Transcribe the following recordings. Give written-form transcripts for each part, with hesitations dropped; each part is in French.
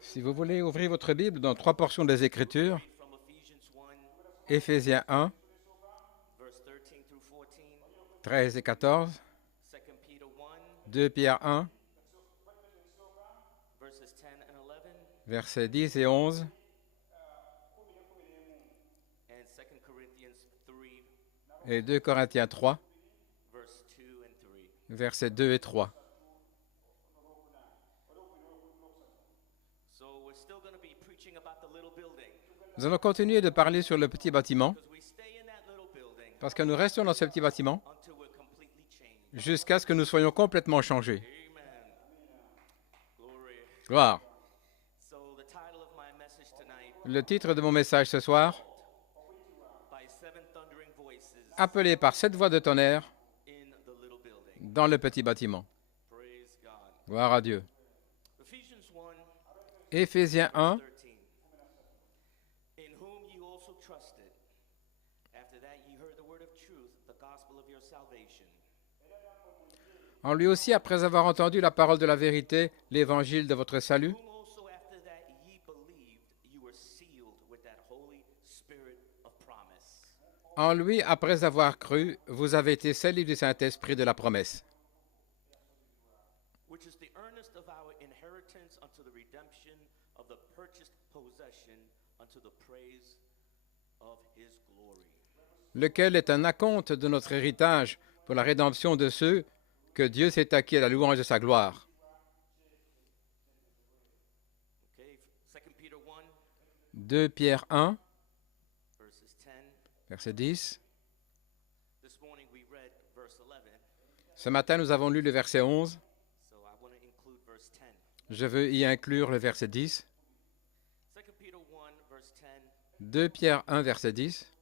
Si vous voulez ouvrir votre Bible dans 3 portions des Écritures, Éphésiens 1, 13 et 14, 2 Pierre 1, versets 10 et 11, et 2 Corinthiens 3, versets 2 et 3. Nous allons continuer de parler sur le petit bâtiment, parce que nous restons dans ce petit bâtiment jusqu'à ce que nous soyons complètement changés. Gloire. Le titre de mon message ce soir, appelé par 7 voix de tonnerre dans le petit bâtiment. Gloire à Dieu. Éphésiens 1, en lui aussi, après avoir entendu la parole de la vérité, l'évangile de votre salut, en lui, après avoir cru, vous avez été scellés du Saint-Esprit de la promesse, lequel est un acompte de notre héritage pour la rédemption de ceux que Dieu s'est acquis à la louange de sa gloire. 2 Pierre 1, verset 10. Ce matin, nous avons lu le verset 11. Je veux y inclure le verset 10. 2 Pierre 1, verset 10.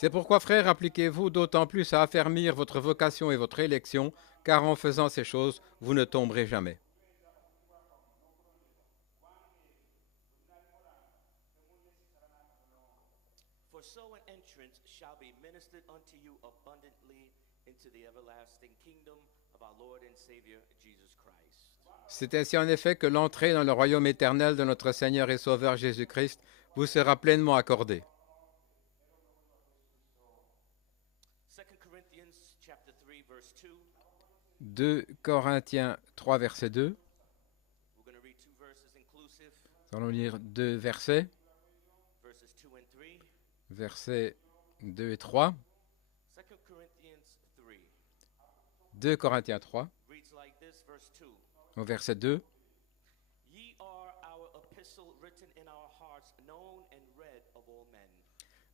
C'est pourquoi, frères, appliquez-vous d'autant plus à affermir votre vocation et votre élection, car en faisant ces choses, vous ne tomberez jamais. C'est ainsi en effet que l'entrée dans le royaume éternel de notre Seigneur et Sauveur Jésus-Christ vous sera pleinement accordée. 2 Corinthiens 3, verset 2. Nous allons lire 2 versets, versets 2 et 3. 2 Corinthiens 3, au verset 2.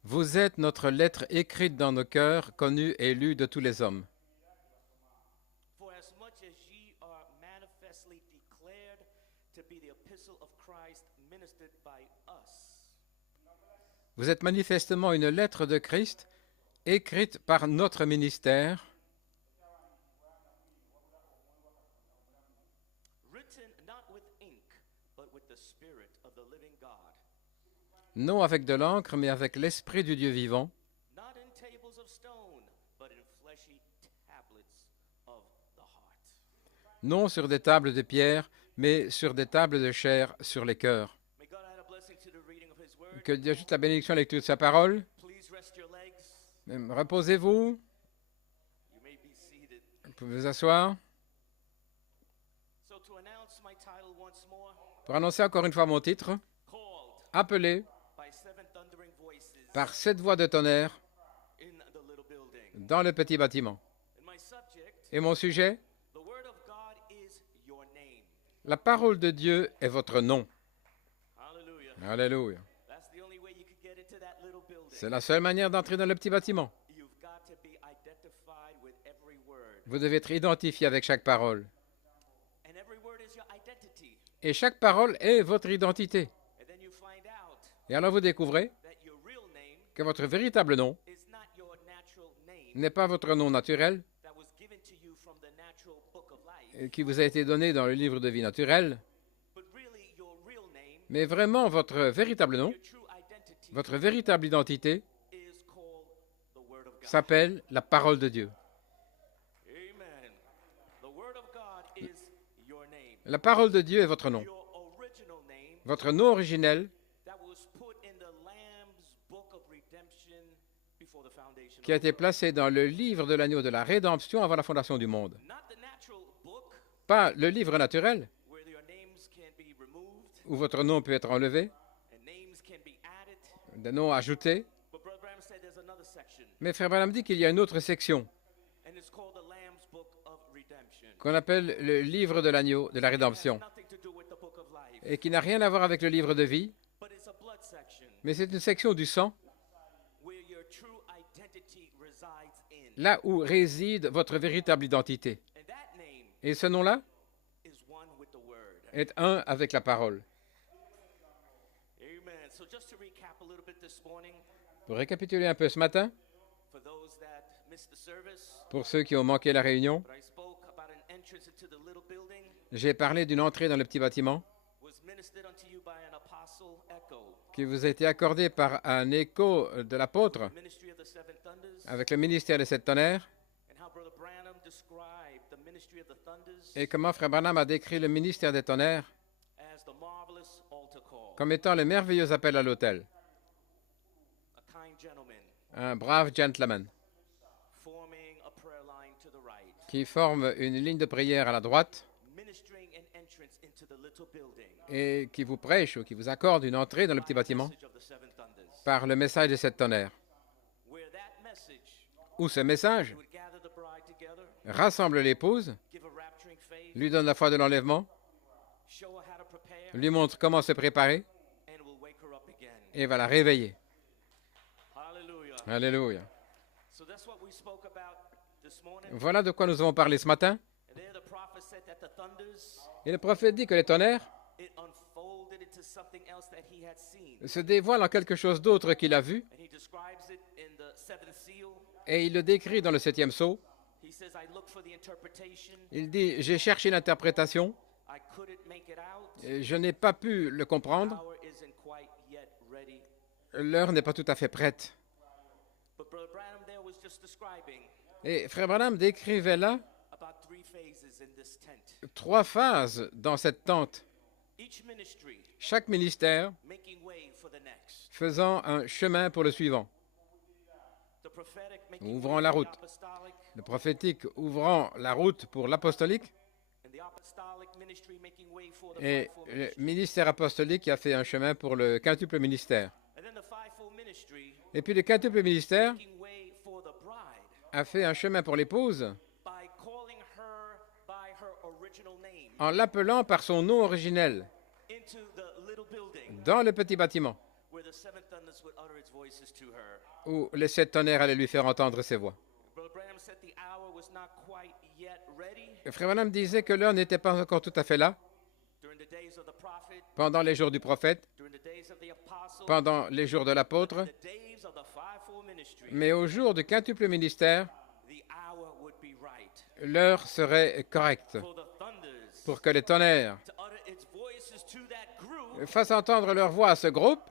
Vous êtes notre lettre écrite dans nos cœurs, connue et lue de tous les hommes. Vous êtes manifestement une lettre de Christ, écrite par notre ministère, non avec de l'encre, mais avec l'Esprit du Dieu vivant, non sur des tables de pierre, mais sur des tables de chair sur les cœurs. Que Dieu ajoute la bénédiction à la lecture de sa parole. Reposez-vous. Vous pouvez vous asseoir. Pour annoncer encore une fois mon titre, appelé par 7 voix de tonnerre dans le petit bâtiment. Et mon sujet, la parole de Dieu est votre nom. Alléluia. C'est la seule manière d'entrer dans le petit bâtiment. Vous devez être identifié avec chaque parole. Et chaque parole est votre identité. Et alors vous découvrez que votre véritable nom n'est pas votre nom naturel qui vous a été donné dans le livre de vie naturelle, Mais vraiment, votre véritable nom, votre véritable identité s'appelle la parole de Dieu. La parole de Dieu est votre nom. Votre nom originel qui a été placé dans le livre de l'agneau de la rédemption avant la fondation du monde. Pas le livre naturel, où votre nom peut être enlevé, des noms ajoutés. Mais Frère Branham dit qu'il y a une autre section qu'on appelle le livre de l'agneau de la rédemption et qui n'a rien à voir avec le livre de vie, mais c'est une section du sang, là où réside votre véritable identité. Et ce nom-là est un avec la parole. Pour récapituler un peu ce matin, pour ceux qui ont manqué la réunion, j'ai parlé d'une entrée dans le petit bâtiment qui vous a été accordée par un écho de l'apôtre avec le ministère des sept tonnerres et comment Frère Branham a décrit le ministère des tonnerres comme étant le merveilleux appel à l'autel. Un brave gentleman qui forme une ligne de prière à la droite et qui vous prêche ou qui vous accorde une entrée dans le petit bâtiment par le message des sept tonnerres. Où ce message rassemble l'épouse, lui donne la foi de l'enlèvement, lui montre comment se préparer et va la réveiller. Alléluia. Voilà de quoi nous avons parlé ce matin. Et le prophète dit que les tonnerres se dévoilent en quelque chose d'autre qu'il a vu. Et il le décrit dans le septième sceau. Il dit, j'ai cherché l'interprétation, je n'ai pas pu le comprendre, l'heure n'est pas tout à fait prête. Et Frère Branham décrivait là 3 phases dans cette tente. Chaque ministère faisant un chemin pour le suivant, ouvrant la route. Le prophétique ouvrant la route pour l'apostolique et le ministère apostolique qui a fait un chemin pour le quintuple ministère. Et puis le quintuple ministère a fait un chemin pour l'épouse en l'appelant par son nom originel dans le petit bâtiment où les sept tonnerres allaient lui faire entendre ses voix. Frère Branham disait que l'heure n'était pas encore tout à fait là, pendant les jours du prophète, pendant les jours de l'apôtre, mais au jour du quintuple ministère, l'heure serait correcte pour que les tonnerres fassent entendre leur voix à ce groupe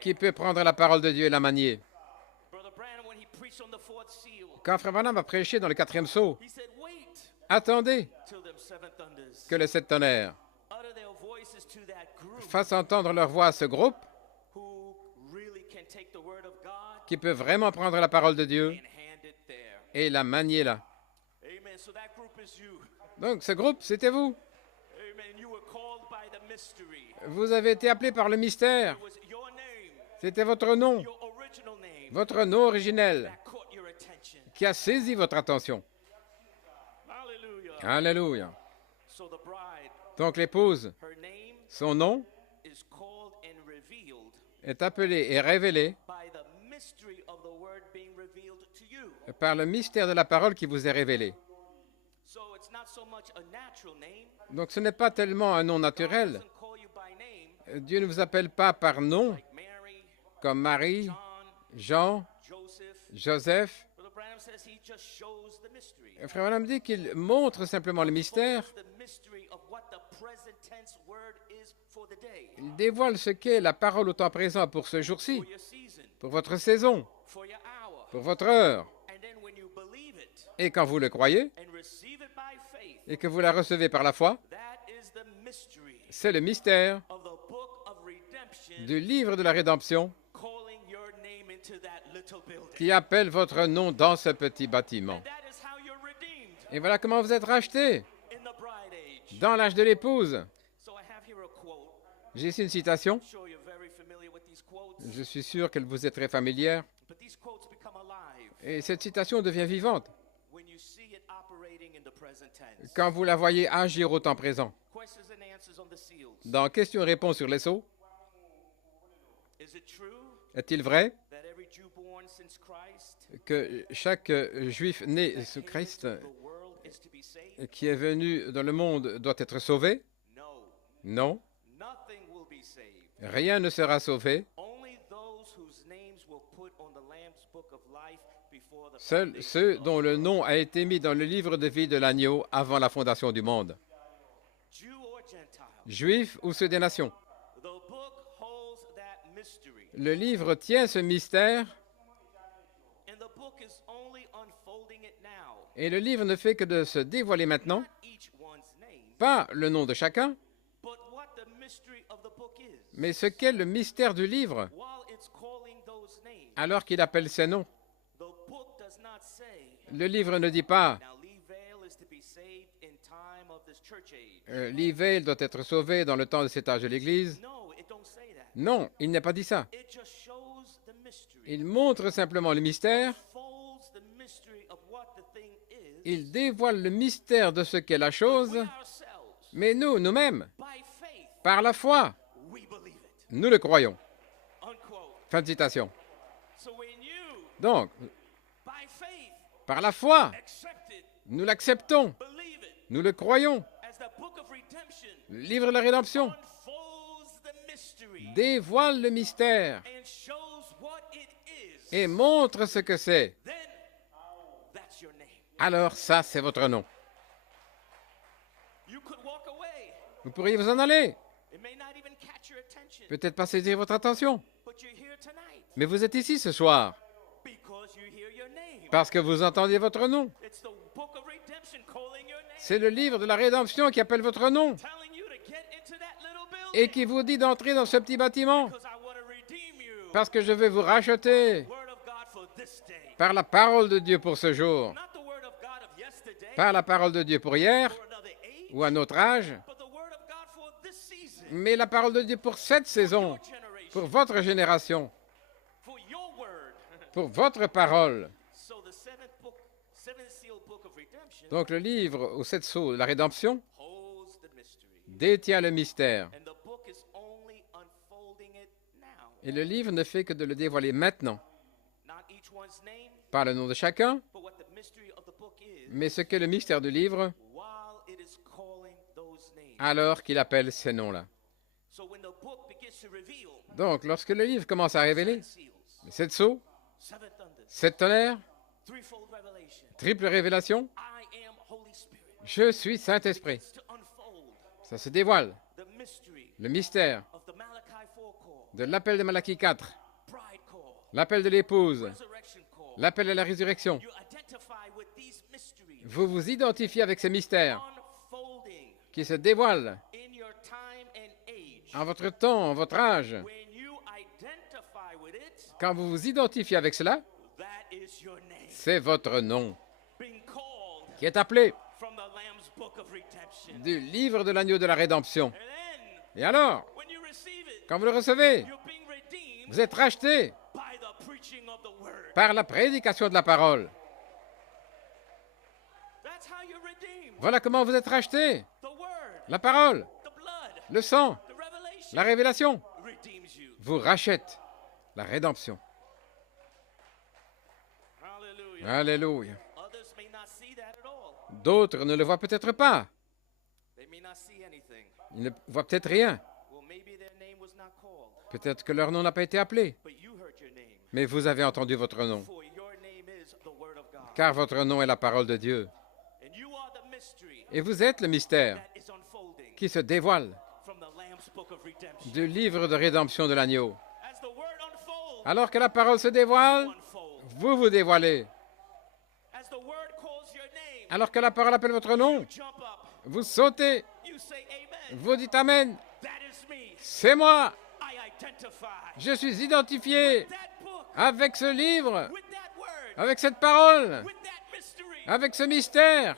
qui peut prendre la parole de Dieu et la manier. Quand Frère Branham a prêché dans le 4e sceau, attendez que les sept tonnerres fassent entendre leur voix à ce groupe qui peut vraiment prendre la parole de Dieu et la manier là. Donc ce groupe, c'était vous. Vous avez été appelé par le mystère. C'était votre nom originel qui a saisi votre attention. Alléluia. Donc l'épouse, son nom est appelé et révélé par le mystère de la parole qui vous est révélé. Donc ce n'est pas tellement un nom naturel. Dieu ne vous appelle pas par nom, comme Marie, Jean, Joseph. Frère Branham dit qu'il montre simplement le mystère Il dévoile ce qu'est la parole au temps présent pour ce jour-ci, pour votre saison, pour votre heure. Et quand vous le croyez et que vous la recevez par la foi, c'est le mystère du livre de la rédemption qui appelle votre nom dans ce petit bâtiment. Et voilà comment vous êtes rachetés dans l'âge de l'épouse. J'ai ici une citation. Je suis sûr qu'elle vous est très familière. Et cette citation devient vivante quand vous la voyez agir au temps présent. Dans Questions et réponses sur les sceaux, est-il vrai que chaque juif né sous Christ qui est venu dans le monde doit être sauvé? Non. Rien ne sera sauvé. Seuls ceux dont le nom a été mis dans le livre de vie de l'agneau avant la fondation du monde. Juifs ou ceux des nations. Le livre tient ce mystère et le livre ne fait que de se dévoiler maintenant, pas le nom de chacun, mais ce qu'est le mystère du livre alors qu'il appelle ces noms. Le livre ne dit pas Levi doit être sauvé dans le temps de cet âge de l'Église. Non, il n'a pas dit ça. Il montre simplement le mystère. Il dévoile le mystère de ce qu'est la chose, mais nous, nous-mêmes, par la foi, nous le croyons. Fin de citation. Donc, par la foi, nous l'acceptons, nous le croyons. Le livre de la rédemption dévoile le mystère et montre ce que c'est. Alors ça, c'est votre nom. Vous pourriez vous en aller. Peut-être pas saisir votre attention. Mais vous êtes ici ce soir parce que vous entendez votre nom. C'est le livre de la rédemption qui appelle votre nom et qui vous dit d'entrer dans ce petit bâtiment parce que je vais vous racheter par la parole de Dieu pour ce jour, pas la parole de Dieu pour hier ou à notre âge, mais la parole de Dieu pour cette saison, pour votre génération, pour votre parole. Donc le livre aux 7 sceaux de la rédemption détient le mystère. Et le livre ne fait que de le dévoiler maintenant. Pas le nom de chacun, mais ce qu'est le mystère du livre alors qu'il appelle ces noms-là. Donc, lorsque le livre commence à révéler les 7 sceaux, 7 tonnerres, triple révélation, je suis Saint-Esprit. Ça se dévoile. Le mystère de l'appel de Malachie 4, l'appel de l'épouse, l'appel à la résurrection. Vous vous identifiez avec ces mystères qui se dévoilent en votre temps, en votre âge. Quand vous vous identifiez avec cela, c'est votre nom qui est appelé du livre de l'agneau de la rédemption. Et alors, quand vous le recevez, vous êtes racheté par la prédication de la parole. Voilà comment vous êtes racheté. La parole, le sang, la révélation vous rachète. La rédemption. Alléluia. D'autres ne le voient peut-être pas. Ils ne voient peut-être rien. Peut-être que leur nom n'a pas été appelé. Mais vous avez entendu votre nom. Car votre nom est la parole de Dieu. Et vous êtes le mystère qui se dévoile du livre de rédemption de l'agneau. Alors que la parole se dévoile, vous vous dévoilez. Alors que la parole appelle votre nom, vous sautez. Vous dites Amen. C'est moi. Je suis identifié avec ce livre, avec cette parole, avec ce mystère.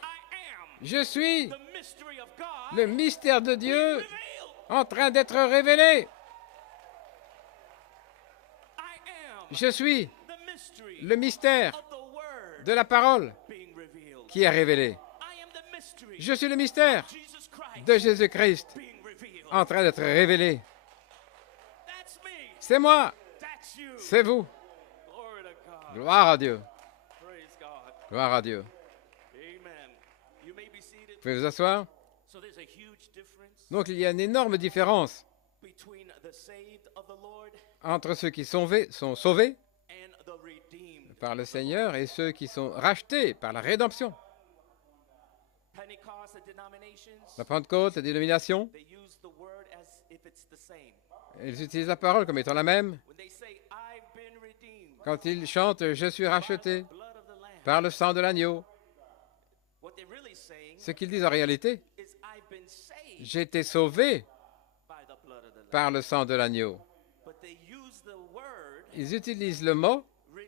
Je suis le mystère de Dieu en train d'être révélé. Je suis le mystère de la parole qui est révélé. Je suis le mystère de Jésus-Christ en train d'être révélé. C'est moi. C'est vous. Gloire à Dieu. Gloire à Dieu. Vous pouvez vous asseoir? Donc il y a une énorme différence entre ceux qui sont sauvés par le Seigneur et ceux qui sont rachetés par la rédemption. La Pentecôte, la dénomination, ils utilisent la parole comme étant la même. Quand ils chantent « Je suis racheté par le sang de l'agneau », ce qu'ils disent en réalité, j'ai été sauvé par le sang de l'agneau. Ils utilisent le mot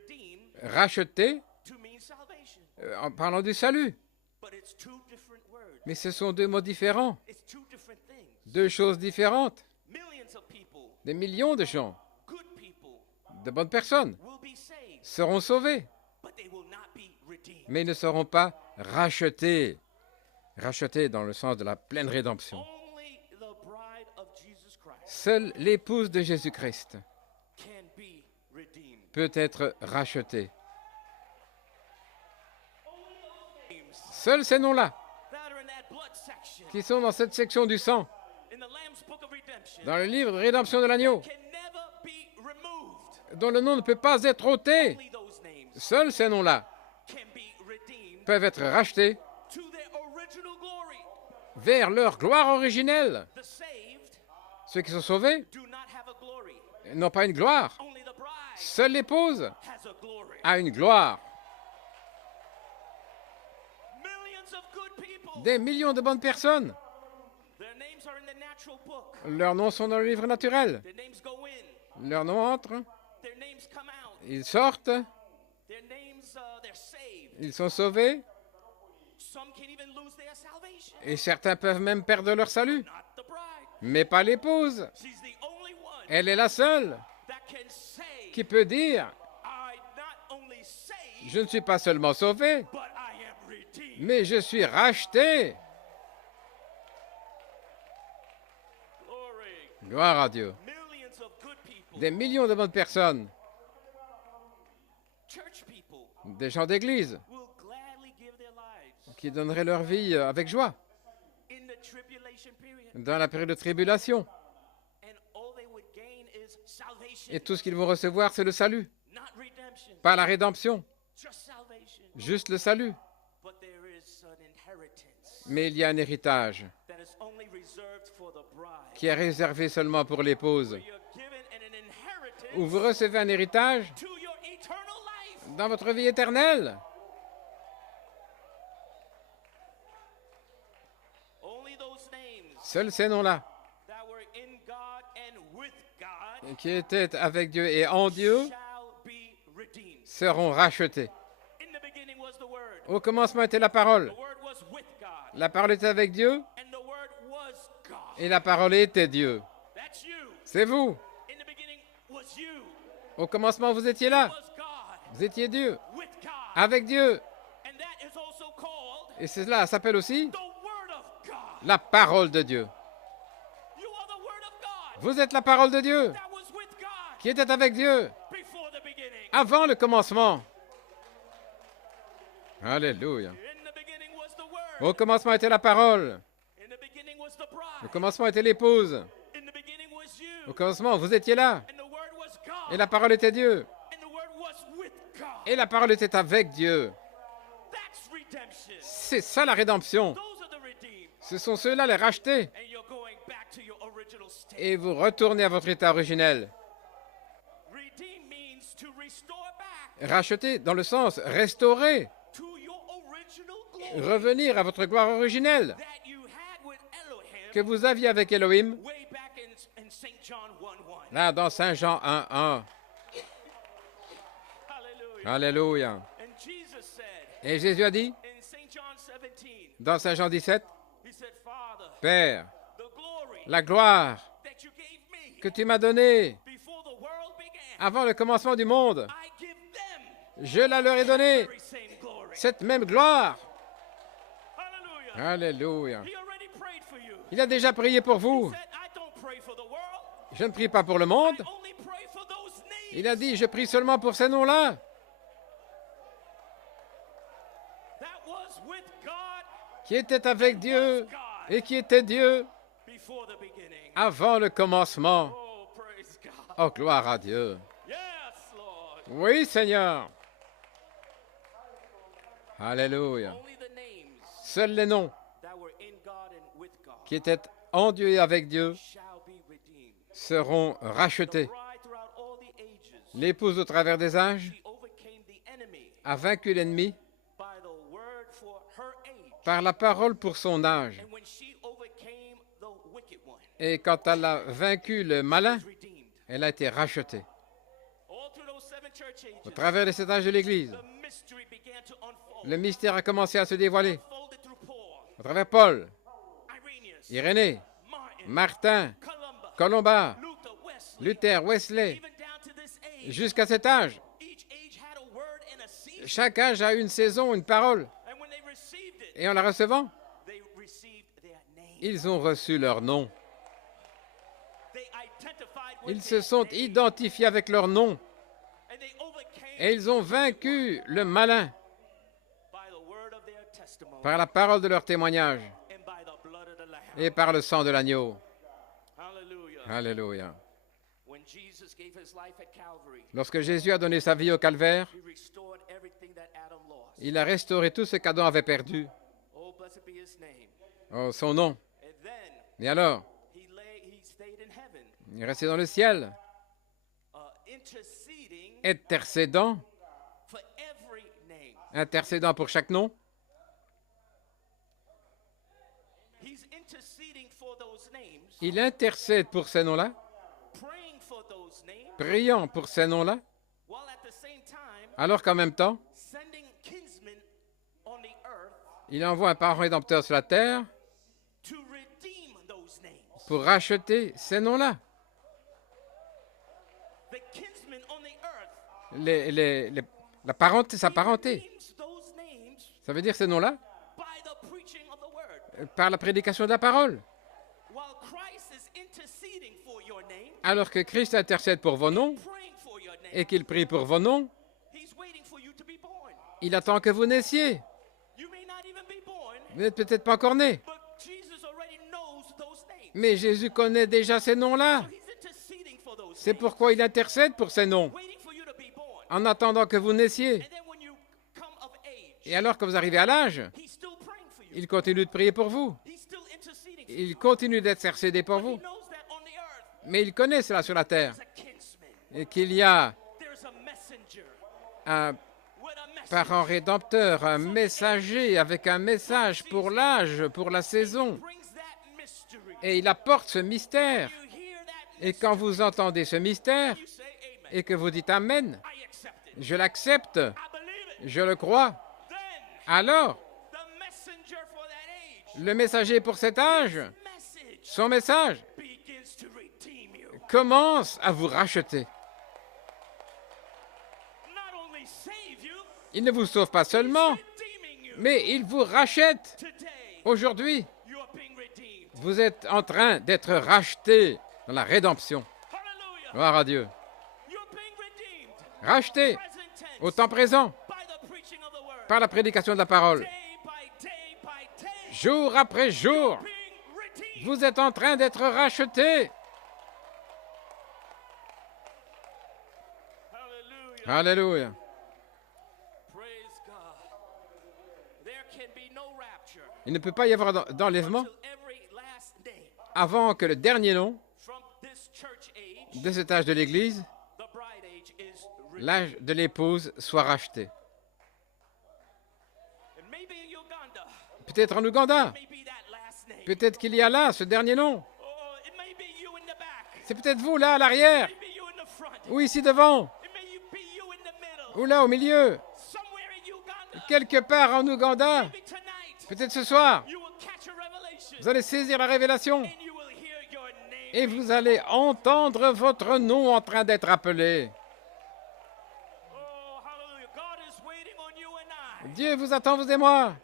« racheté » en parlant du salut. Mais ce sont deux mots différents, deux choses différentes. Des millions de gens, de bonnes personnes, seront sauvés, mais ils ne seront pas rachetés. Rachetés dans le sens de la pleine rédemption. Seule l'épouse de Jésus-Christ peut être rachetée. Seuls ces noms-là, qui sont dans cette section du sang, dans le livre de rédemption de l'agneau, dont le nom ne peut pas être ôté, seuls ces noms-là peuvent être rachetés vers leur gloire originelle. Ceux qui sont sauvés n'ont pas une gloire. Seule l'épouse a une gloire. Des millions de bonnes personnes. Leurs noms sont dans le livre naturel. Leurs noms entrent. Ils sortent. Ils sont sauvés. Et certains peuvent même perdre leur salut. Mais pas l'épouse. Elle est la seule qui peut dire « Je ne suis pas seulement sauvé, mais je suis racheté. » Gloire à Dieu. Des millions de bonnes personnes, des gens d'église, qui donneraient leur vie avec joie dans la période de tribulation. Et tout ce qu'ils vont recevoir, c'est le salut. Pas la rédemption, juste le salut. Mais il y a un héritage qui est réservé seulement pour l'épouse, où vous recevez un héritage dans votre vie éternelle. Seuls ces noms-là, qui étaient avec Dieu et en Dieu, seront rachetés. Au commencement était la parole. La parole était avec Dieu et la parole était Dieu. C'est vous. Au commencement, vous étiez là. Vous étiez Dieu. Avec Dieu. Et cela s'appelle aussi la parole de Dieu. Vous êtes la parole de Dieu qui était avec Dieu avant le commencement. Alléluia. Au commencement était la parole. Au commencement était l'épouse. Au commencement, vous étiez là. Et la parole était Dieu. Et la parole était avec Dieu. C'est ça la rédemption. Ce sont ceux-là les rachetés. et vous retournez à votre état originel. Racheter dans le sens restaurer, revenir à votre gloire originelle que vous aviez avec Elohim, là dans Saint Jean 1:1. Alléluia. Et Jésus a dit, dans Saint Jean 17, Père, la gloire que tu m'as donnée avant le commencement du monde, je la leur ai donnée, cette même gloire. Alléluia. Il a déjà prié pour vous. Je ne prie pas pour le monde. Il a dit, je prie seulement pour ces noms-là. Qui était avec Dieu et qui était Dieu avant le commencement. Oh, gloire à Dieu. Oui, Seigneur. Alléluia. Seuls les noms qui étaient en Dieu et avec Dieu seront rachetés. L'épouse au travers des âges a vaincu l'ennemi par la parole pour son âge. Et quand elle a vaincu le malin, elle a été rachetée. Au travers des 7 âges de l'Église, le mystère a commencé à se dévoiler. Au travers Paul, Irénée, Martin, Colomba, Luther, Wesley, jusqu'à cet âge. Chaque âge a une saison, une parole. Et en la recevant, ils ont reçu leur nom. Ils se sont identifiés avec leur nom. Et ils ont vaincu le malin par la parole de leur témoignage et par le sang de l'agneau. Alléluia. Lorsque Jésus a donné sa vie au calvaire, il a restauré tout ce qu'Adam avait perdu. Oh, son nom. Et alors, il est resté dans le ciel, intercédant pour chaque nom. Il intercède pour ces noms-là, priant pour ces noms-là, alors qu'en même temps, il envoie un parent rédempteur sur la terre pour racheter ces noms-là. La parenté, sa parenté. Ça veut dire ces noms-là par la prédication de la parole. Alors que Christ intercède pour vos noms et qu'il prie pour vos noms, il attend que vous naissiez. Vous n'êtes peut-être pas encore né, mais Jésus connaît déjà ces noms-là. C'est pourquoi il intercède pour ces noms, en attendant que vous naissiez. Et alors que vous arrivez à l'âge, il continue de prier pour vous. Il continue d'intercéder pour vous. Mais il connaît cela sur la terre. Et qu'il y a un parent rédempteur, un messager avec un message pour l'âge, pour la saison. Et il apporte ce mystère. Et quand vous entendez ce mystère et que vous dites Amen, je l'accepte, je le crois, alors le messager pour cet âge, son message, commence à vous racheter. Il ne vous sauve pas seulement, mais il vous rachète. Aujourd'hui, vous êtes en train d'être racheté dans la rédemption. Gloire à Dieu. Racheté au temps présent par la prédication de la parole. Jour après jour, vous êtes en train d'être racheté. Alléluia. Il ne peut pas y avoir d'enlèvement avant que le dernier nom, de cet âge de l'Église, l'âge de l'épouse soit racheté. Peut-être en Ouganda. Peut-être qu'il y a là ce dernier nom. C'est peut-être vous là à l'arrière. Ou ici devant. Ou là au milieu. Quelque part en Ouganda. Peut-être ce soir. Vous allez saisir la révélation. Et vous allez entendre votre nom en train d'être appelé. Dieu vous attend, vous et moi,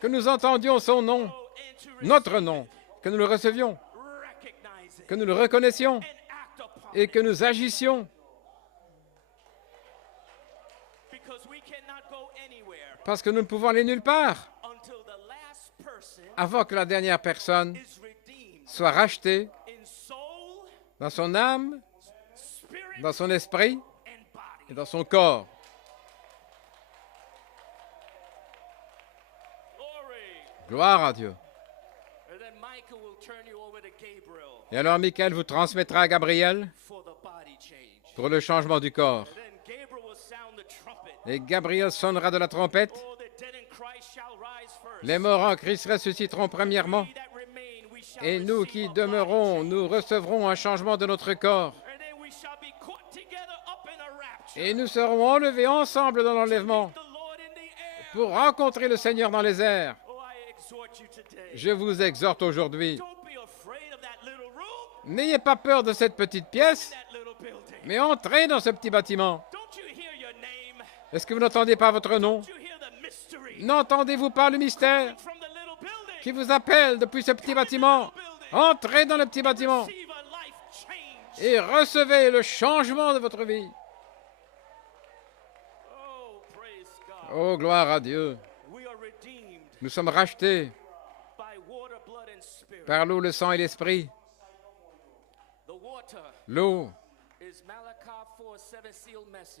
que nous entendions son nom, notre nom, que nous le recevions, que nous le reconnaissions et que nous agissions. Parce que nous ne pouvons aller nulle part avant que la dernière personne soit rachetée dans son âme, dans son esprit et dans son corps. Gloire à Dieu. Et alors Michael vous transmettra à Gabriel pour le changement du corps. Et Gabriel sonnera de la trompette. Les morts en Christ ressusciteront premièrement. Et nous qui demeurons, nous recevrons un changement de notre corps. Et nous serons enlevés ensemble dans l'enlèvement pour rencontrer le Seigneur dans les airs. Je vous exhorte aujourd'hui. N'ayez pas peur de cette petite pièce, mais entrez dans ce petit bâtiment. Est-ce que vous n'entendez pas votre nom? N'entendez-vous pas le mystère qui vous appelle depuis ce petit bâtiment? Entrez dans le petit bâtiment et recevez le changement de votre vie. Oh, gloire à Dieu. Nous sommes rachetés par l'eau, le sang et l'esprit. L'eau,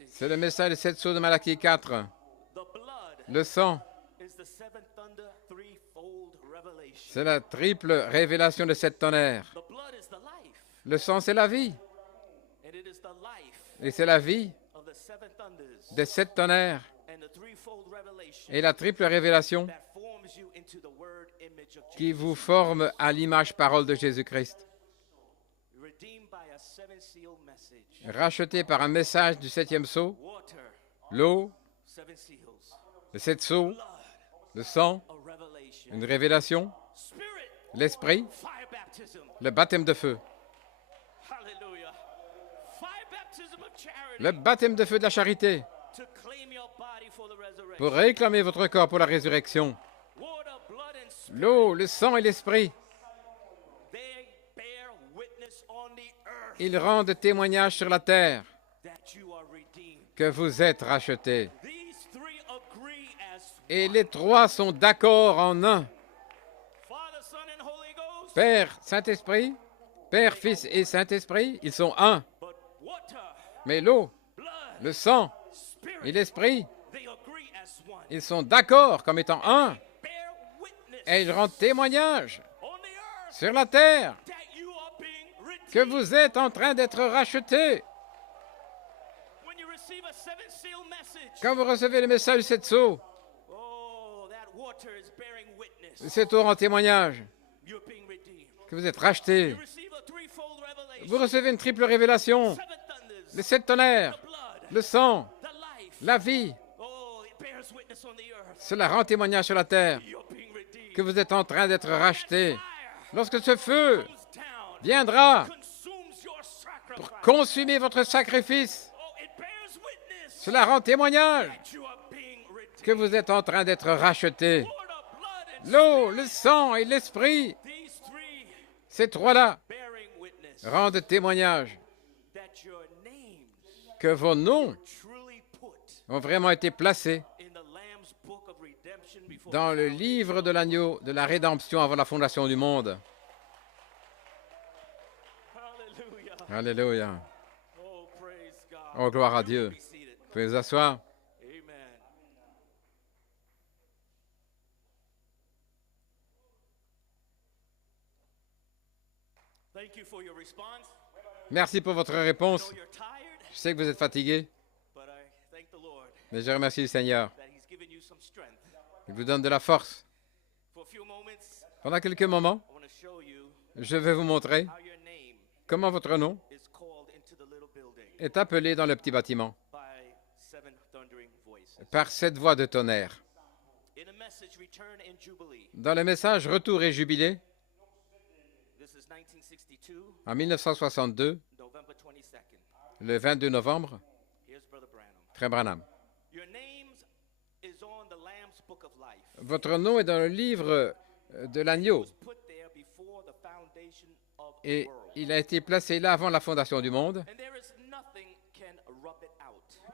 c'est le message des 7 sceaux de Malachie 4. Le sang, c'est la triple révélation de 7 tonnerres. Le sang, c'est la vie. Et c'est la vie des 7 tonnerres. Et la triple révélation qui vous forme à l'image parole de Jésus-Christ. Racheté par un message du 7e sceau, l'eau, les 7 sceaux, le sang, une révélation, l'esprit, le baptême de feu. Le baptême de feu de la charité pour réclamer votre corps pour la résurrection. L'eau, le sang et l'esprit, ils rendent témoignage sur la terre que vous êtes rachetés. Et les trois sont d'accord en un. Père, Saint-Esprit, Père, Fils et Saint-Esprit, ils sont un. Mais l'eau, le sang et l'esprit, ils sont d'accord comme étant un. Et ils rendent témoignage sur la terre que vous êtes en train d'être rachetés. Quand vous recevez le message de cette eau, cette eau rend témoignage que vous êtes rachetés. Vous recevez une triple révélation, les 7 tonnerres, le sang, la vie. Cela rend témoignage sur la terre que vous êtes en train d'être rachetés. Lorsque ce feu viendra pour consumer votre sacrifice, cela rend témoignage que vous êtes en train d'être rachetés. L'eau, le sang et l'esprit, ces trois-là rendent témoignage que vos noms ont vraiment été placés dans le livre de l'agneau de la rédemption avant la fondation du monde. Alléluia. Oh, gloire à Dieu. Vous pouvez vous asseoir. Merci pour votre réponse. Je sais que vous êtes fatigué, mais je remercie le Seigneur. Il vous donne de la force. Pendant quelques moments, je vais vous montrer comment votre nom est appelé dans le petit bâtiment par 7 voix de tonnerre. Dans le message Retour et Jubilé, en 1962, le 22 novembre, Frère Branham, votre nom est dans le livre de l'agneau et il a été placé là avant la fondation du monde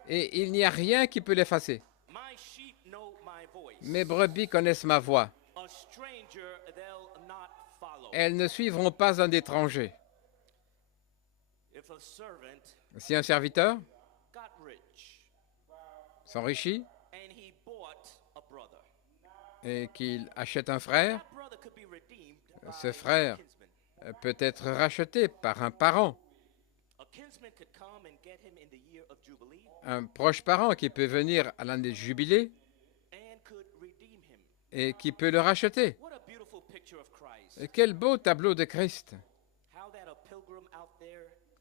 et il n'y a rien qui peut l'effacer. Mes brebis connaissent ma voix. Elles ne suivront pas un étranger. Si un serviteur s'enrichit et qu'il achète un frère, ce frère peut être racheté par un parent, un proche parent qui peut venir à l'année de jubilé et qui peut le racheter. Et quel beau tableau de Christ!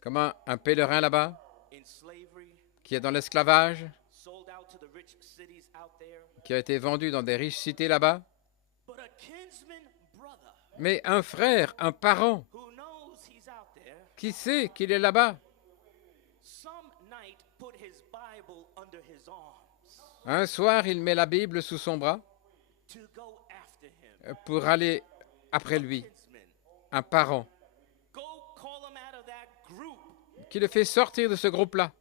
Comment un pèlerin là-bas, qui est dans l'esclavage, qui a été vendu dans des riches cités là-bas, mais un frère, un parent, qui sait qu'il est là-bas. Un soir, il met la Bible sous son bras pour aller après lui, un parent, qui le fait sortir de ce groupe-là.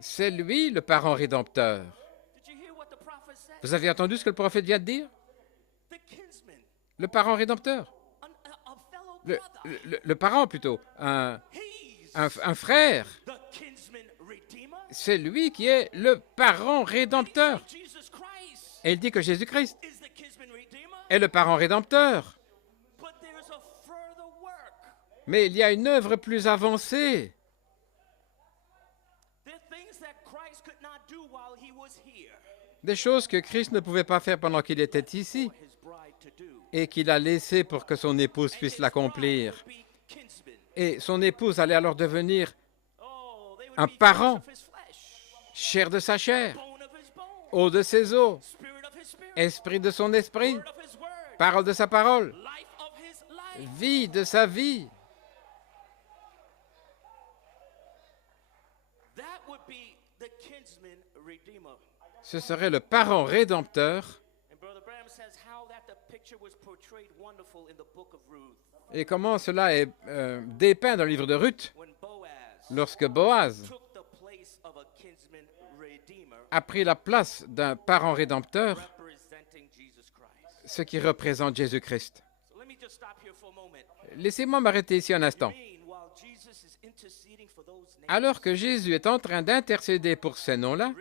C'est lui le parent rédempteur. Vous avez entendu ce que le prophète vient de dire? Le parent rédempteur. Le parent plutôt, un frère. C'est lui qui est le parent rédempteur. Et il dit que Jésus-Christ est le parent rédempteur. Mais il y a une œuvre plus avancée. Des choses que Christ ne pouvait pas faire pendant qu'il était ici et qu'il a laissé pour que son épouse puisse l'accomplir. Et son épouse allait alors devenir un parent, chair de sa chair, eau de ses os, esprit de son esprit, parole de sa parole, vie de sa vie. Ce serait le parent rédempteur. Et comment cela est dépeint dans le livre de Ruth, lorsque Boaz a pris la place d'un parent rédempteur, ce qui représente Jésus-Christ. Laissez-moi m'arrêter ici un instant. Alors que Jésus est en train d'intercéder pour ces noms-là,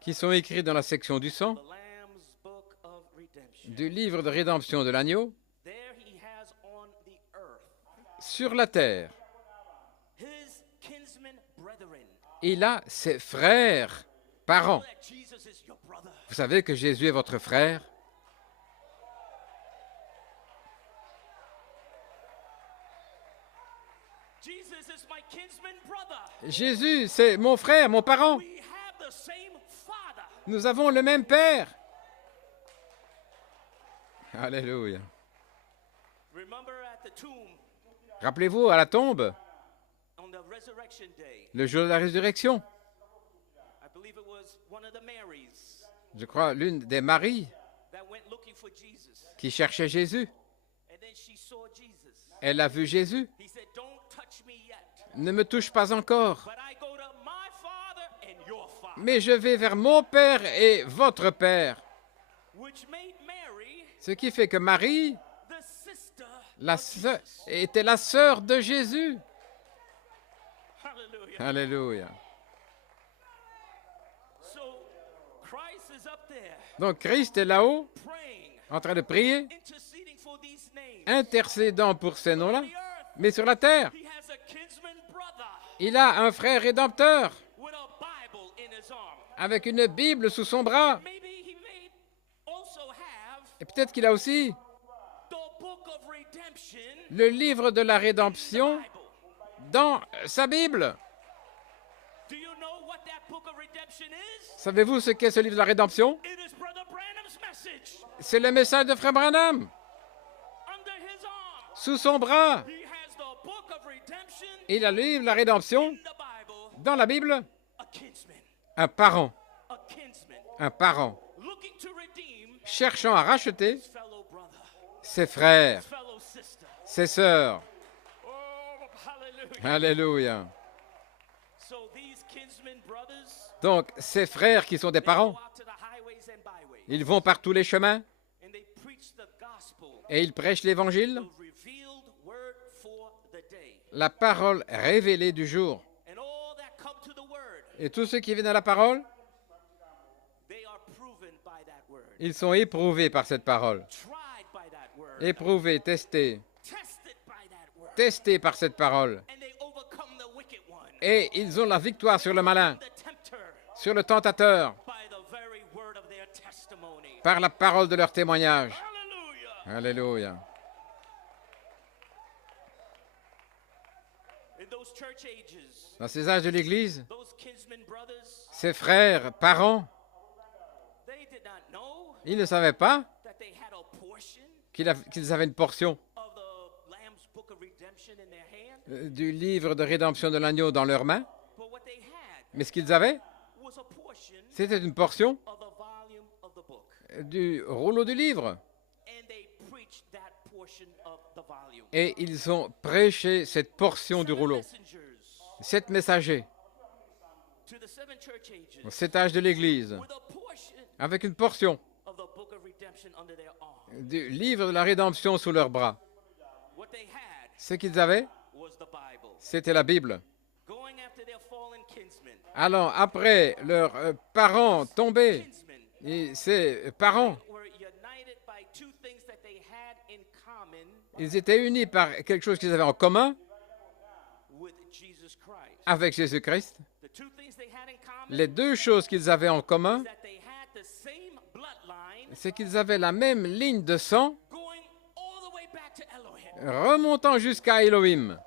qui sont écrits dans la section du sang, du livre de rédemption de l'agneau, sur la terre, il a ses frères, parents. Vous savez que Jésus est votre frère? Jésus, c'est mon frère, mon parent. Nous avons le même Père. Alléluia. Rappelez-vous, à la tombe, le jour de la résurrection, je crois, l'une des Maries qui cherchait Jésus, elle a vu Jésus. Ne me touche pas encore, mais je vais vers mon Père et votre Père. Ce qui fait que Marie était la sœur de Jésus. Alléluia. Donc Christ est là-haut, en train de prier, intercédant pour ces noms-là, mais sur la terre, il a un frère rédempteur avec une Bible sous son bras. Et peut-être qu'il a aussi le livre de la rédemption dans sa Bible. Savez-vous ce qu'est ce livre de la rédemption? C'est le message de Frère Branham. Sous son bras, il a le livre de la rédemption dans la Bible. Un parent, cherchant à racheter ses frères, ses sœurs. Alléluia. Donc, ces frères qui sont des parents, ils vont par tous les chemins et ils prêchent l'Évangile, la parole révélée du jour. Et tous ceux qui viennent à la parole, ils sont éprouvés par cette parole. Éprouvés, testés par cette parole. Et ils ont la victoire sur le malin, sur le tentateur, par la parole de leur témoignage. Alléluia. Dans ces âges de l'Église, ces frères, parents, ils ne savaient pas qu'ils avaient une portion du livre de rédemption de l'agneau dans leurs mains. Mais ce qu'ils avaient, c'était une portion du rouleau du livre. Et ils ont prêché cette portion du rouleau. 7 messagers, au 7 âges de l'Église, avec une portion du livre de la rédemption sous leurs bras. Ce qu'ils avaient, c'était la Bible. Alors, après leurs parents tombés, et ces parents, ils étaient unis par quelque chose qu'ils avaient en commun avec Jésus-Christ. Les deux choses qu'ils avaient en commun, c'est qu'ils avaient la même ligne de sang remontant jusqu'à Elohim.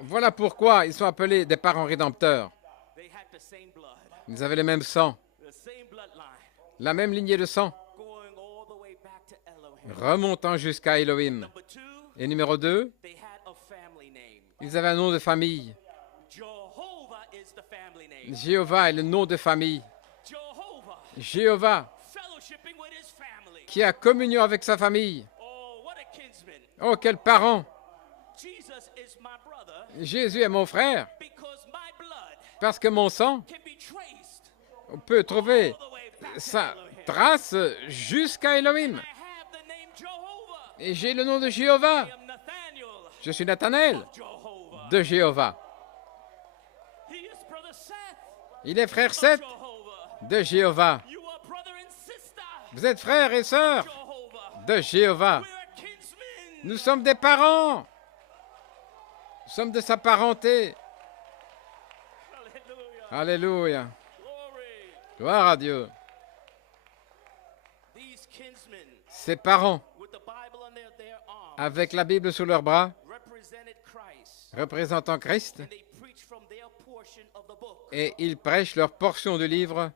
Voilà pourquoi ils sont appelés des parents rédempteurs. Ils avaient le même sang, la même lignée de sang, remontant jusqu'à Elohim. Et numéro 2, ils avaient un nom de famille. Jéhovah est le nom de famille. Jéhovah, qui a communion avec sa famille. Oh, quel parent! Jésus est mon frère, parce que mon sang peut trouver sa trace jusqu'à Elohim. Et j'ai le nom de Jéhovah. Je suis Nathanaël de Jéhovah. Il est frère Seth de Jéhovah. Vous êtes frères et sœurs de Jéhovah. Nous sommes des parents. Nous sommes de sa parenté. Alléluia. Gloire à Dieu. Ces parents, avec la Bible sous leurs bras, représentant Christ, et ils prêchent leur portion du livre,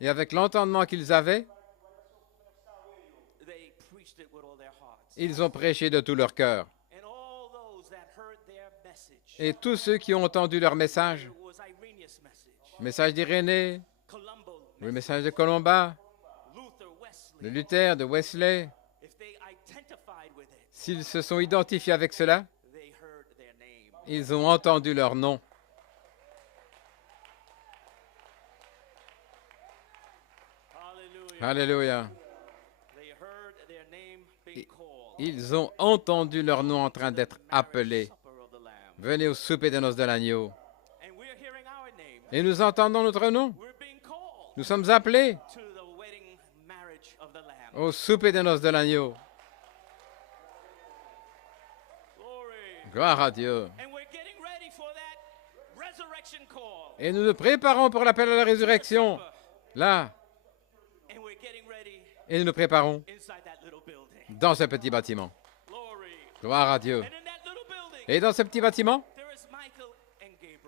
et avec l'entendement qu'ils avaient, ils ont prêché de tout leur cœur. Et tous ceux qui ont entendu leur message, le message d'Irénée, le message de Colomba, de Luther, de Wesley, s'ils se sont identifiés avec cela, ils ont entendu leur nom. Alléluia. Ils ont entendu leur nom en train d'être appelés. Venez au souper des noces de l'agneau. Et nous entendons notre nom. Nous sommes appelés au souper des noces de l'agneau. Gloire à Dieu. Et nous nous préparons pour l'appel à la résurrection, là. Et nous nous préparons dans ce petit bâtiment. Gloire à Dieu. Et dans ce petit bâtiment,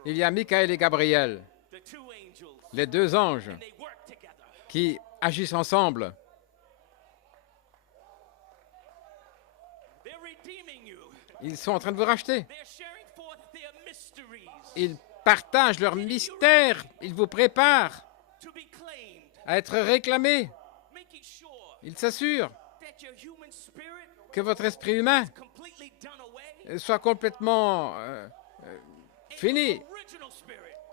il y a Michael et Gabriel, les deux anges qui agissent ensemble. Ils sont en train de vous racheter. Ils partagent leurs mystères. Ils vous préparent à être réclamés. Ils s'assurent que votre esprit humain soit complètement fini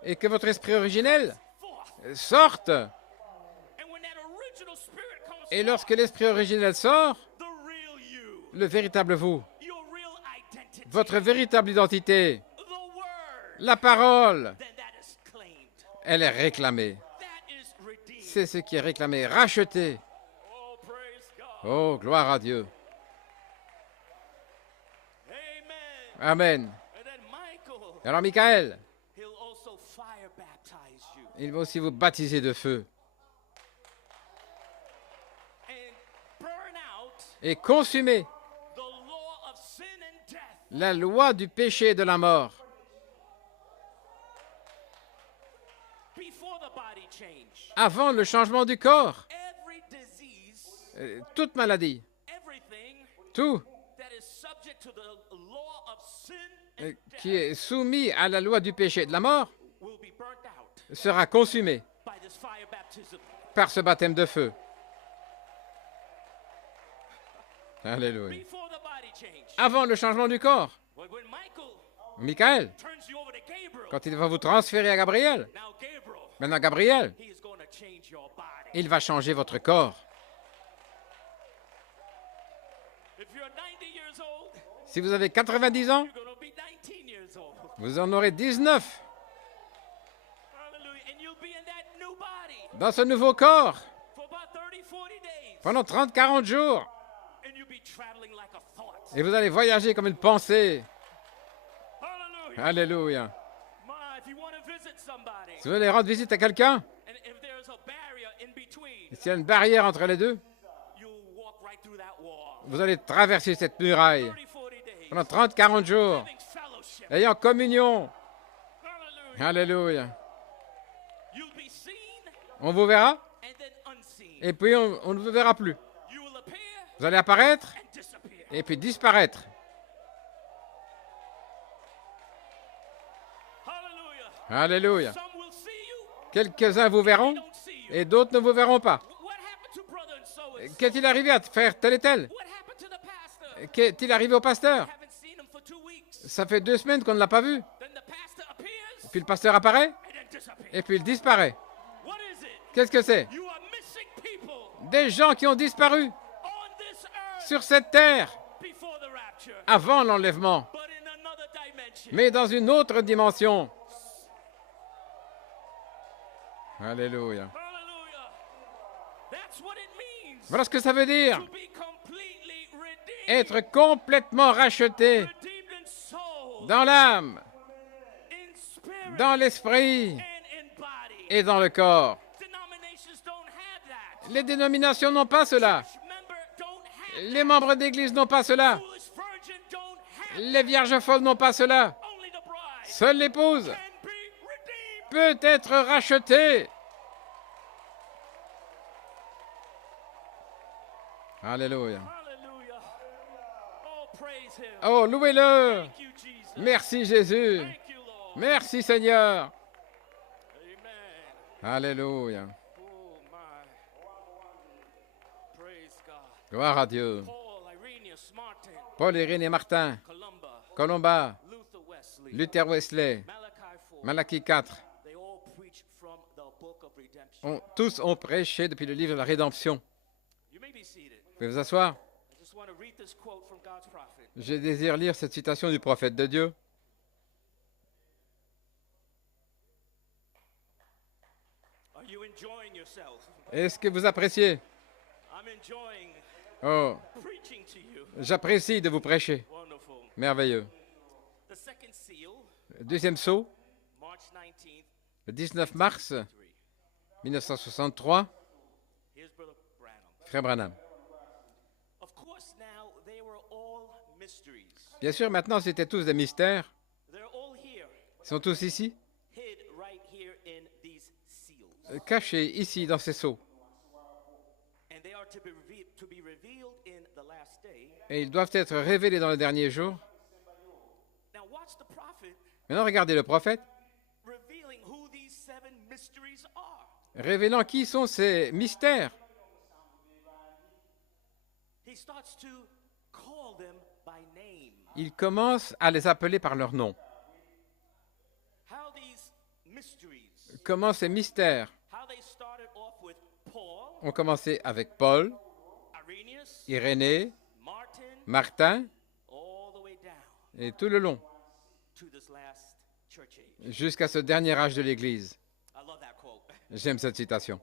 et que votre esprit originel sorte. Et lorsque l'esprit originel sort, le véritable vous, votre véritable identité, la parole, elle est réclamée. C'est ce qui est réclamé, racheté. Oh, gloire à Dieu. Amen. Alors, Michael, il va aussi vous baptiser de feu et consumer la loi du péché et de la mort. Avant le changement du corps, toute maladie, tout qui est soumis à la loi du péché et de la mort sera consumé par ce baptême de feu. Alléluia. Avant le changement du corps, Michael, quand il va vous transférer à Gabriel, maintenant Gabriel, il va changer votre corps. Si vous avez 90 ans, vous en aurez 19 dans ce nouveau corps pendant 30-40 jours. Et vous allez voyager comme une pensée. Alléluia. Si vous allez rendre visite à quelqu'un, s'il y a une barrière entre les deux, vous allez traverser cette muraille pendant 30-40 jours, ayant communion. Alléluia. On vous verra, et puis on ne vous verra plus. Vous allez apparaître, et puis disparaître. Alléluia. Quelques-uns vous verront, et d'autres ne vous verront pas. Qu'est-il arrivé à faire tel et tel? Qu'est-il arrivé au pasteur? Ça fait 2 semaines qu'on ne l'a pas vu. Puis le pasteur apparaît, et puis il disparaît. Qu'est-ce que c'est? Des gens qui ont disparu sur cette terre avant l'enlèvement, mais dans une autre dimension. Alléluia. Voilà ce que ça veut dire. Être complètement racheté dans l'âme, dans l'esprit et dans le corps. Les dénominations n'ont pas cela. Les membres d'église n'ont pas cela. Les vierges folles n'ont pas cela. Seule l'épouse peut être rachetée. Alléluia. Oh, louez-le. Merci Jésus. Merci Seigneur. Alléluia. Gloire à Dieu. Paul, Irénée, Martin, Colomba, Luther Wesley, Malachie 4, tous ont prêché depuis le livre de la rédemption. Vous pouvez vous asseoir. Je désire lire cette citation du prophète de Dieu. Est-ce que vous appréciez? Oh, j'apprécie de vous prêcher. Merveilleux. Le deuxième sceau, le 19 mars 1963, Frère Branham. Bien sûr, maintenant, c'était tous des mystères. Ils sont tous ici, cachés ici dans ces sceaux. Et ils doivent être révélés dans le dernier jour. Maintenant, regardez le prophète, révélant qui sont ces mystères. Il commence à les appeler par leur nom. Comment ces mystères ont commencé avec Paul, Irénée, Martin, et tout le long, jusqu'à ce dernier âge de l'Église. J'aime cette citation.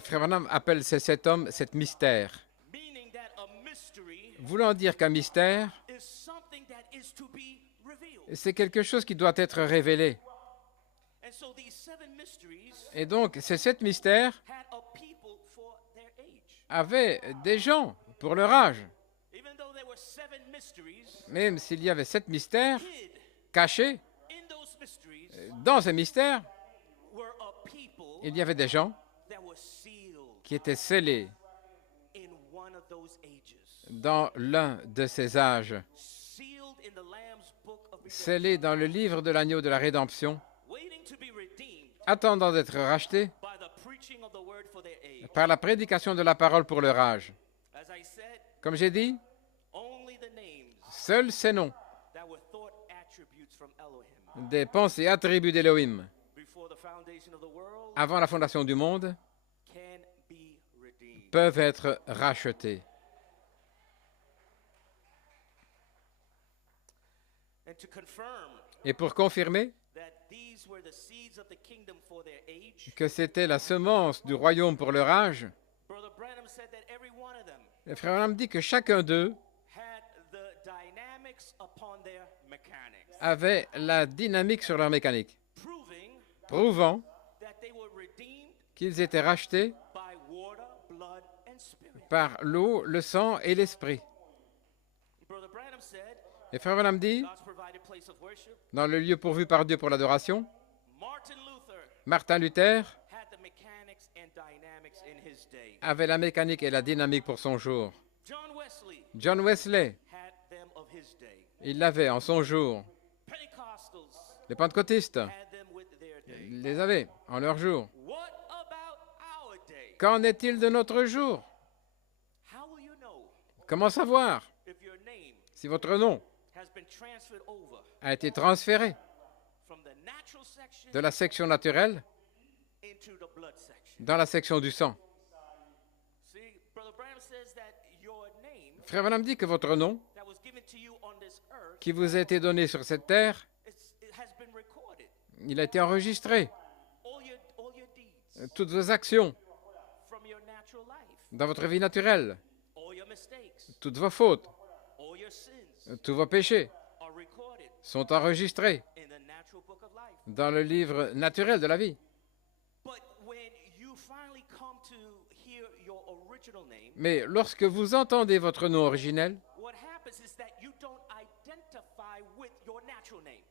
Frère Branham appelle ces 7 hommes 7 mystères, voulant dire qu'un mystère, c'est quelque chose qui doit être révélé. Et donc, ces 7 mystères avaient des gens pour leur âge. Même s'il y avait 7 mystères cachés, dans ces mystères, il y avait des gens qui étaient scellés dans l'un de ces âges, scellés dans le livre de l'agneau de la rédemption, attendant d'être rachetés par la prédication de la parole pour leur âge. Comme j'ai dit, seuls ces noms, des pensées attributs d'Élohim, avant la fondation du monde, peuvent être rachetés. Et pour confirmer que c'était la semence du royaume pour leur âge, le frère Branham dit que chacun d'eux avait la dynamique sur leur mécanique, prouvant qu'ils étaient rachetés par l'eau, le sang et l'esprit. Et frère Branham dit, dans le lieu pourvu par Dieu pour l'adoration, Martin Luther avait la mécanique et la dynamique pour son jour. John Wesley, il l'avait en son jour. Les pentecôtistes les avaient en leur jour. Qu'en est-il de notre jour? Comment savoir si votre nom a été transféré de la section naturelle dans la section du sang? Frère Branham dit que votre nom, qui vous a été donné sur cette terre, il a été enregistré. Toutes vos actions dans votre vie naturelle, toutes vos fautes, tous vos péchés sont enregistrés dans le livre naturel de la vie. Mais lorsque vous entendez votre nom originel,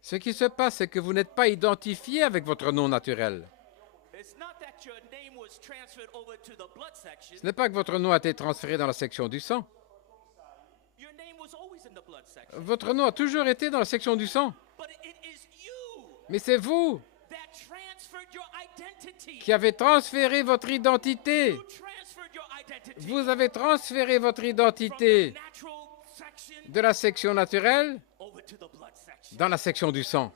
ce qui se passe, c'est que vous n'êtes pas identifié avec votre nom naturel. Ce n'est pas que votre nom a été transféré dans la section du sang. Votre nom a toujours été dans la section du sang. Mais c'est vous qui avez transféré votre identité. Vous avez transféré votre identité de la section naturelle dans la section du sang.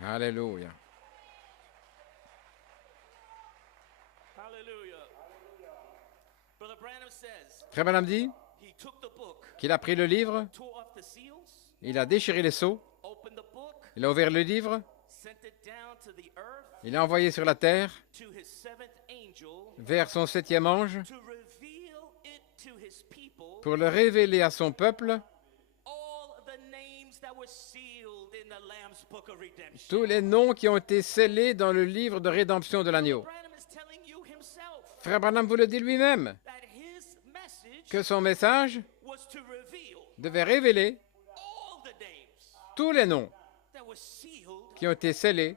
Alléluia. Frère Branham dit qu'il a pris le livre, il a déchiré les sceaux, il a ouvert le livre, Il l'a envoyé sur la terre vers son septième ange pour le révéler à son peuple tous les noms qui ont été scellés dans le livre de rédemption de l'agneau. Frère Branham vous le dit lui-même, que son message devait révéler tous les noms qui ont été scellés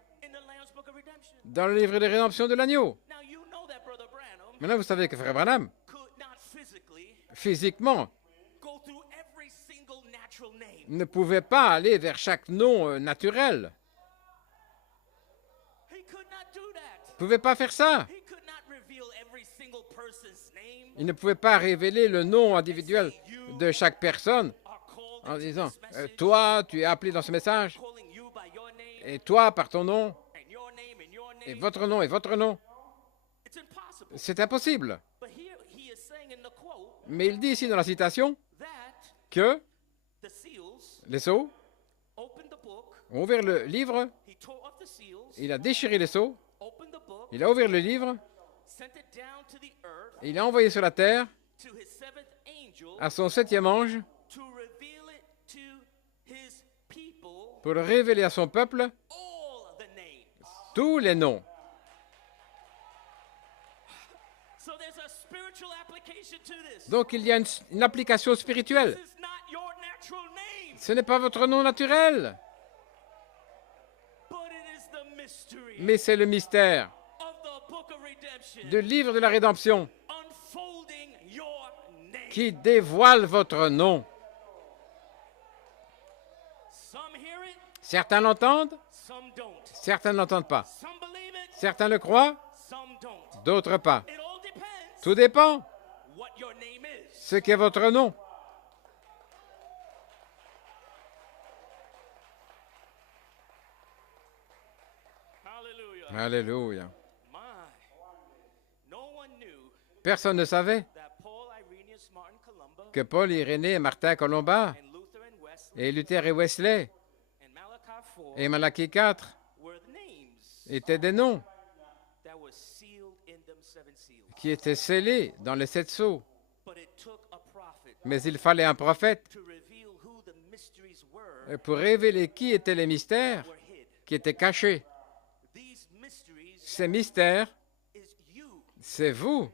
dans le livre de rédemption de l'agneau. Maintenant, vous savez que Frère Branham, physiquement, ne pouvait pas aller vers chaque nom naturel. Il ne pouvait pas faire ça. Il ne pouvait pas révéler le nom individuel de chaque personne en disant « Toi, tu es appelé dans ce message, et toi, par ton nom, et votre nom, et votre nom. » C'est impossible. Mais il dit ici dans la citation que les sceaux ont ouvert le livre, il a déchiré les sceaux, il a ouvert le livre, et il a envoyé sur la terre à son septième ange pour révéler à son peuple tous les noms. Donc il y a une application spirituelle. Ce n'est pas votre nom naturel, mais c'est le mystère du livre de la rédemption qui dévoile votre nom. Certains l'entendent, certains ne l'entendent pas. Certains le croient, d'autres pas. Tout dépend ce qu'est votre nom. Alléluia. Personne ne savait que Paul, Irénée et Martin Colomba et Luther et Wesley et Malachie 4 étaient des noms qui étaient scellés dans les 7 sceaux. Mais il fallait un prophète pour révéler qui étaient les mystères qui étaient cachés. Ces mystères, c'est vous.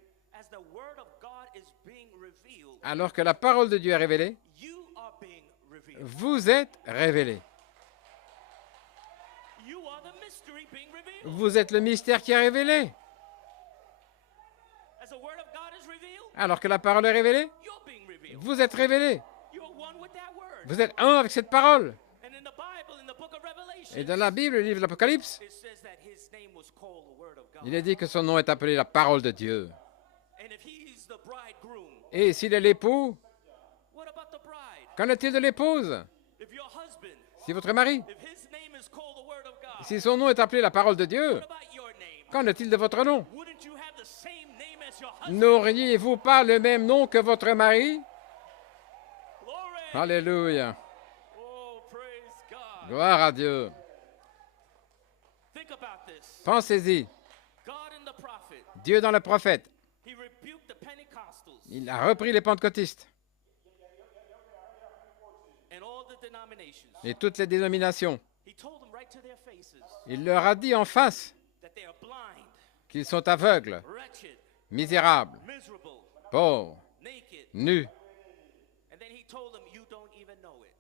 Alors que la parole de Dieu est révélée, vous êtes révélés. Vous êtes le mystère qui est révélé. Alors que la parole est révélée, vous êtes révélés. Vous êtes un avec cette parole. Et dans la Bible, le livre de l'Apocalypse, il est dit que son nom est appelé la parole de Dieu. Et s'il est l'époux, qu'en est-il de l'épouse? Si votre mari, si son nom est appelé la parole de Dieu, qu'en est-il de votre nom? N'auriez-vous pas le même nom que votre mari? Alléluia. Gloire à Dieu. Pensez-y. Dieu dans le prophète. Il a repris les pentecôtistes et toutes les dénominations. Il leur a dit en face qu'ils sont aveugles, misérables, pauvres, nus.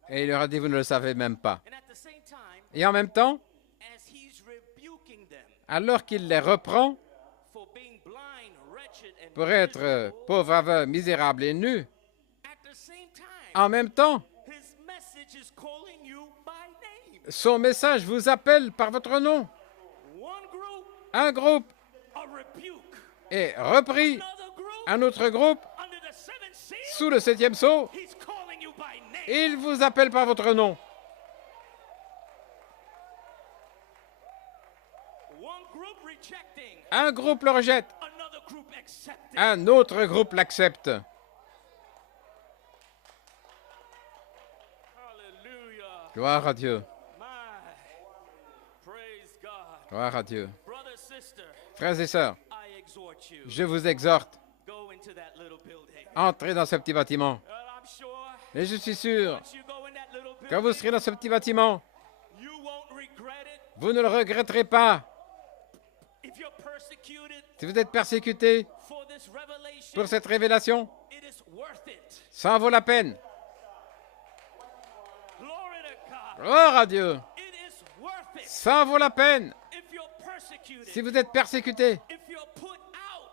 Et il leur a dit, vous ne le savez même pas. Et en même temps, alors qu'il les reprend pour être pauvres, aveugles, misérables et nus, en même temps, son message vous appelle par votre nom. Un groupe est repris, un autre groupe, sous le 7e sceau, il vous appelle par votre nom. Un groupe le rejette, un autre groupe l'accepte. Gloire à Dieu. Gloire à Dieu. Frères et sœurs, je vous exhorte, entrez dans ce petit bâtiment. Et je suis sûr, quand vous serez dans ce petit bâtiment, vous ne le regretterez pas. Si vous êtes persécuté pour cette révélation, ça en vaut la peine. Gloire à Dieu. Ça en vaut la peine. Si vous êtes persécuté,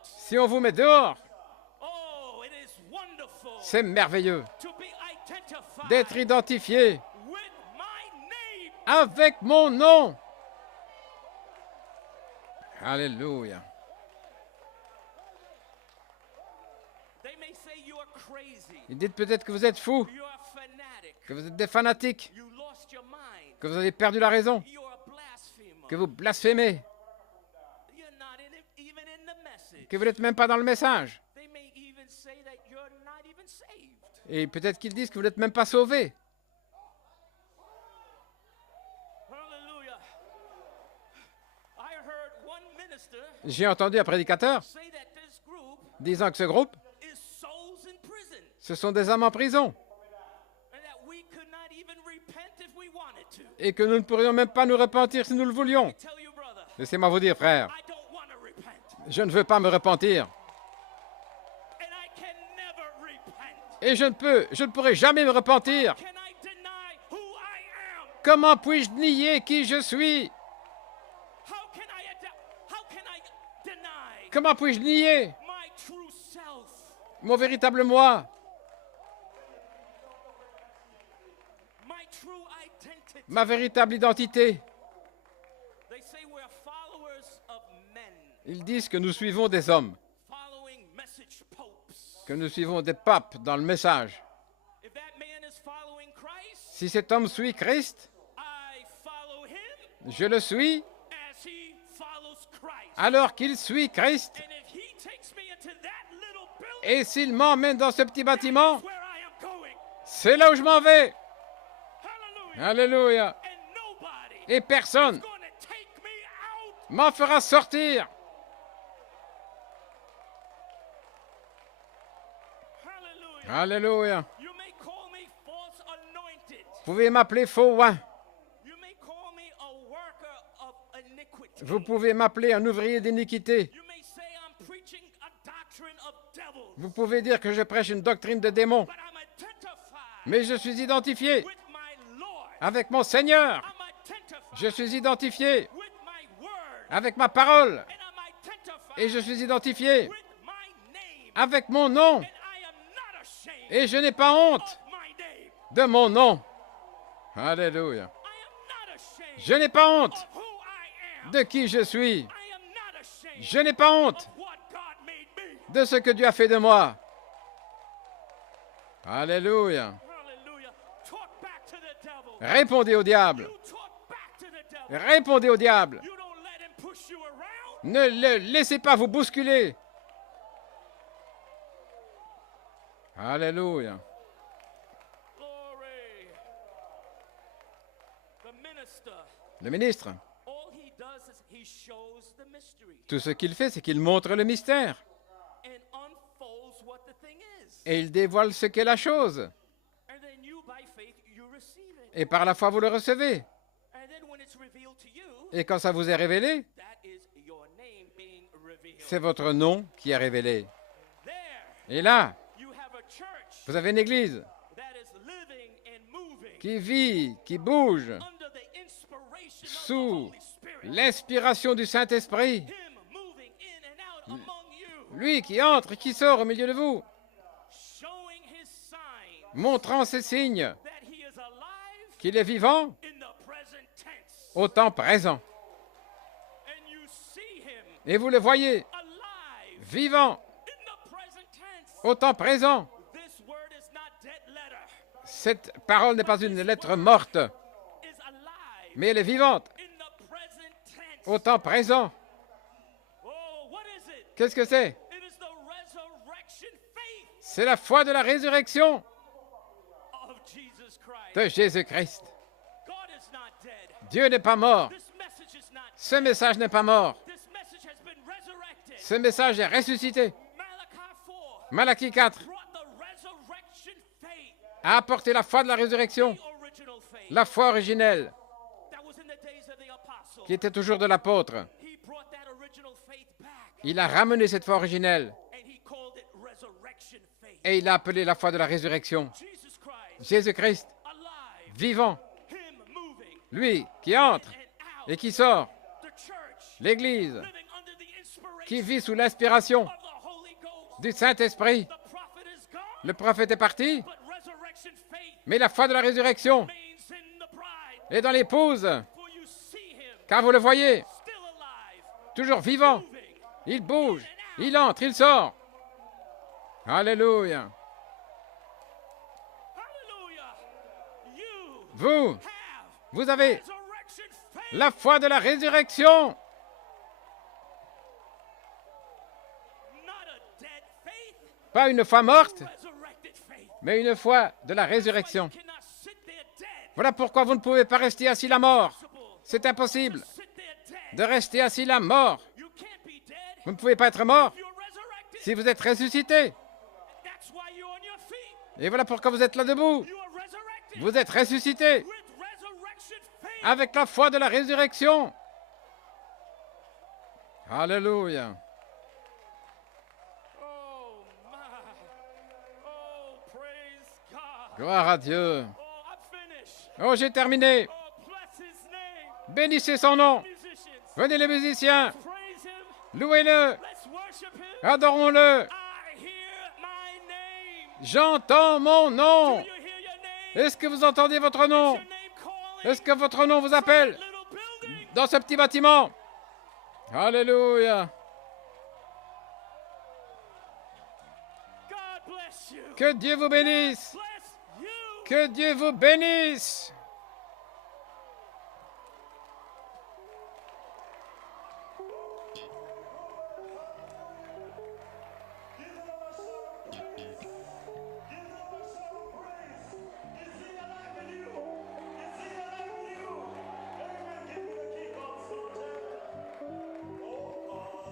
si on vous met dehors, c'est merveilleux d'être identifié avec mon nom. Alléluia. Ils disent peut-être que vous êtes fous, que vous êtes des fanatiques, que vous avez perdu la raison, que vous blasphémez, que vous n'êtes même pas dans le message. Et peut-être qu'ils disent que vous n'êtes même pas sauvés. J'ai entendu un prédicateur disant que ce groupe, ce sont des âmes en prison et que nous ne pourrions même pas nous repentir si nous le voulions. Laissez-moi vous dire, frère, je ne veux pas me repentir. Et je ne pourrai jamais me repentir. Comment puis-je nier qui je suis? Comment puis-je nier mon véritable moi? Ma véritable identité? Ils disent que nous suivons des hommes, que nous suivons des papes dans le message. Si cet homme suit Christ, je le suis alors qu'il suit Christ. Et s'il m'emmène dans ce petit bâtiment, c'est là où je m'en vais. Alléluia. Et personne m'en fera sortir. Alléluia. Vous pouvez m'appeler faux oint. Vous pouvez m'appeler un ouvrier d'iniquité. Vous pouvez dire que je prêche une doctrine de démons. Mais je suis identifié avec mon Seigneur. Je suis identifié avec ma parole. Et je suis identifié avec mon nom. Et je n'ai pas honte de mon nom. Alléluia. Je n'ai pas honte de qui je suis. Je n'ai pas honte de ce que Dieu a fait de moi. Alléluia. Répondez au diable. Répondez au diable. Ne le laissez pas vous bousculer. Alléluia. Le ministre, tout ce qu'il fait, c'est qu'il montre le mystère. Et il dévoile ce qu'est la chose. Et par la foi, vous le recevez. Et quand ça vous est révélé, c'est votre nom qui est révélé. Et là, vous avez une église qui vit, qui bouge sous l'inspiration du Saint-Esprit. Lui qui entre et qui sort au milieu de vous, montrant ses signes qu'il est vivant au temps présent. Et vous le voyez, vivant au temps présent. Cette parole n'est pas une lettre morte, mais elle est vivante au temps présent. Qu'est-ce que c'est? C'est la foi de la résurrection de Jésus-Christ. Dieu n'est pas mort. Ce message n'est pas mort. Ce message est ressuscité. Malachie 4 a apporté la foi de la résurrection, la foi originelle, qui était toujours de l'apôtre. Il a ramené cette foi originelle et il a appelé la foi de la résurrection. Jésus-Christ, vivant, lui qui entre et qui sort, l'Église qui vit sous l'inspiration du Saint-Esprit. Le prophète est parti, mais la foi de la résurrection est dans l'épouse, car vous le voyez, toujours vivant. Il bouge, il entre, il sort. Alléluia. Vous avez la foi de la résurrection. Pas une foi morte, mais une foi de la résurrection. Voilà pourquoi vous ne pouvez pas rester assis la mort. C'est impossible de rester assis la mort. Vous ne pouvez pas être mort si vous êtes ressuscité. Et voilà pourquoi vous êtes là debout. Vous êtes ressuscité avec la foi de la résurrection. Alléluia. Gloire à Dieu. Oh, j'ai terminé. Bénissez son nom. Venez les musiciens. Louez-le. Adorons-le. J'entends mon nom. Est-ce que vous entendez votre nom? Est-ce que votre nom vous appelle dans ce petit bâtiment? Alléluia. Que Dieu vous bénisse. Que Dieu vous bénisse.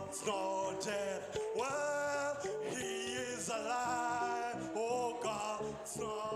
It's not dead. Well, he is alive. Oh God, it's not